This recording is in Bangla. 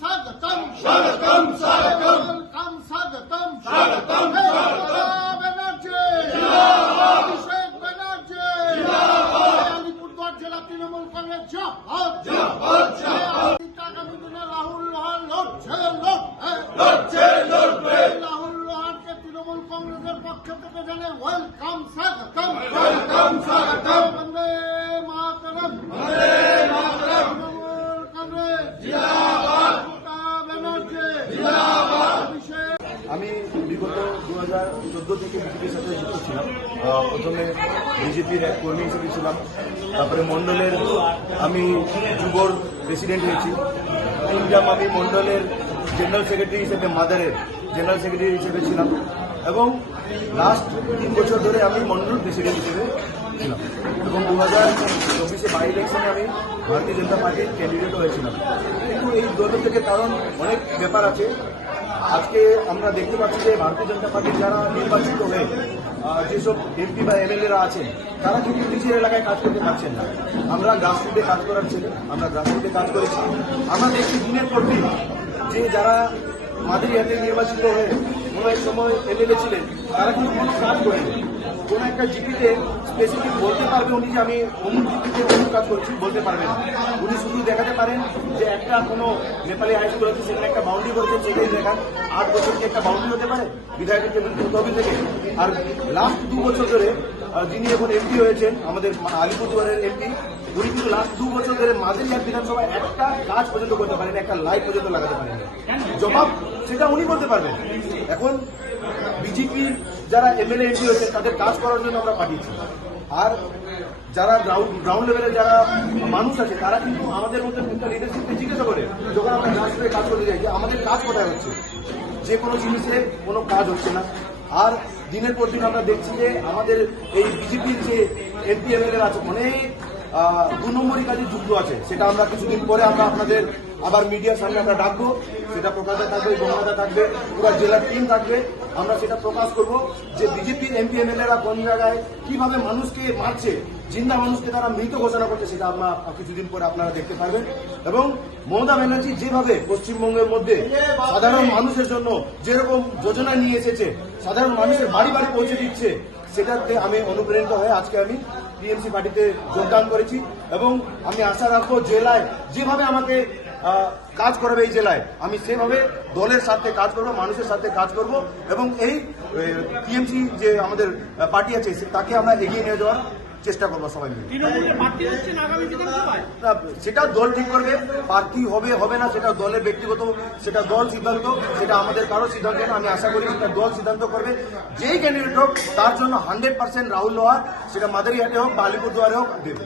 স্বাগতম স্বাগতম স্বাগতম ওয়েলকাম স্বাগতম স্বাগতম মমতা ব্যানার্জি জিন্দাবাদ অভিষেক ব্যানার্জি জিন্দাবাদ আলিপুরদুয়ার জেলা তৃণমূল কংগ্রেস জিন্দাবাদ জিন্দাবাদ জিন্দাবাদ আগামী দিনে রাহুল লোহার লড়বে লড়ছে লড়বে রাহুল লোহারকে তৃণমূল কংগ্রেসের পক্ষ থেকে জানাই ওয়েলকাম স্বাগতম ওয়েলকাম স্বাগতম বন্দে মাতরম বন্দে মাতরম তৃণমূল কংগ্রেস জিন্দাবাদ মমতা ব্যানার্জি জিন্দাবাদ অভিষেক আমি বিগত 2014 থেকে বিজেপির সাথে যুক্ত ছিলাম। প্রথমে বিজেপির এক কর্মী হিসেবে ছিলাম, তারপরে মন্ডলের আমি যুবর প্রেসিডেন্ট হয়েছি। ইনকাম আমি মন্ডলের জেনারেল সেক্রেটারি হিসেবে, মাদারের জেনারেল সেক্রেটারি হিসেবে ছিলাম এবং লাস্ট 3 বছর ধরে আমি মন্ডল প্রেসিডেন্ট হিসেবে ছিলাম এবং 2024 বাই ইলেকশনে আমি ভারতীয় জনতা পার্টির ক্যান্ডিডেট হয়েছিলাম। কিন্তু এই দল থেকে কারণ অনেক ব্যাপার আছে। আজকে আমরা দেখতে পাচ্ছি যে ভারতীয় জনতা পার্টির যারা নির্বাচিত হয়ে যেসব এমপি বা এমএলএরা আছেন তারা কিন্তু নিজের এলাকায় কাজ করতে পারছেন না। আমরা গ্রাসরুটে কাজ করার ছেলে, আমরা গ্রাসরুটে কাজ করেছি। আমরা দেখছি দিনের পর দিন যে যারা মাদারিহাটে নির্বাচিত হয়ে কোনো এক সময় এমএলএ ছিলেন তারা কিন্তু কোনো কাজ করেনি। কোনো একটা জিপিতে স্পেসিফিক বলতে পারবে উনি যে আমি অমুক জিপিতে অমুক কাজ করছি, বলতে পারবেন না। উনি শুধু দেখাতে পারেন যে একটা কোনো নেপালি হাই স্কুল আছে সেখানে একটা বাউন্ডারি করেছেন, সেটাই দেখান। 8 বছর কি একটা বাউন্ডারি হতে পারে বিধায়কের তহবিল থেকে? আর লাস্ট 2 বছর ধরে যিনি এখন এমপি হয়েছেন আমাদের আলিপুরদুয়ারের এমপি, উনি কিন্তু লাস্ট 2 বছর ধরে মাদারিহাট বিধানসভায় একটা কাজ পর্যন্ত করতে পারেন, একটা লাইট পর্যন্ত লাগাতে পারেন। জবাব সেটা উনি বলতে পারবেন। এখন বিজেপি যারা এমএলএ এমপি হয়েছে তাদের কাজ করার জন্য আমরা পাঠিয়েছি। আর যারা গ্রাউন্ড লেভেলে যারা মানুষ আছে তারা কিন্তু আমাদের মধ্যে একটা লিডারশিপকে জিজ্ঞাসা করে যখন আমরা গ্রাসরুটে কাজ করতে যাই যে আমাদের কাজ কোথায় হচ্ছে, যে কোনো জিনিসে কোনো কাজ হচ্ছে না। আর দিনের পর দিন আমরা দেখছি যে আমাদের এই বিজেপির যে এমপি এমএলএ আছে অনেক 2 নম্বরই কাজে যুক্ত আছে। সেটা আমরা কিছুদিন পরে আমরা আপনাদের আবার মিডিয়ার সামনে আমরা ডাকবো, সেটা প্রকাশে থাকবে, গঙ্গাদা থাকবে, পুরো জেলার টিম থাকবে। আমরা সেটা প্রকাশ করব যে বিজেপির এমপি এমএলএরা কোন জায়গায় কিভাবে মানুষকে মারছে, জিন্দা মানুষকে তারা মৃত ঘোষণা করছে, সেটা আমরা কিছুদিন পরে আপনারা দেখতে পারবেন। এবং মমতা ব্যানার্জি যেভাবে পশ্চিমবঙ্গের মধ্যে সাধারণ মানুষের জন্য যেরকম যোজনা নিয়ে এসেছে, সাধারণ মানুষের বাড়ি বাড়ি পৌঁছে দিচ্ছে, সেটাতে আমি অনুপ্রাণিত হয়ে আজকে আমি টিএমসি পার্টিতে যোগদান করেছি। এবং আমি আশা রাখবো জেলায় যেভাবে আমাকে কাজ করাবে এই জেলায়, আমি সেভাবে দলের সাথে কাজ করব, মানুষের সাথে কাজ করব এবং এই টিএমসি যে আমাদের পার্টি আছে তাকে আমরা এগিয়ে নিয়ে যাওয়ার চেষ্টা করবো সবাই মিলে। সেটা দল ঠিক করবে, প্রার্থী হবে হবে না সেটা দলের ব্যক্তিগত, সেটা দল সিদ্ধান্ত, সেটা আমাদের কারো সিদ্ধান্ত না। আমি আশা করি সেটা দল সিদ্ধান্ত করবে। যেই ক্যান্ডিডেট হোক তার জন্য 100% রাহুল লোহার, সেটা মাদারিহাটে হোক বা আলিপুরদুয়ারে হোক, দেবে।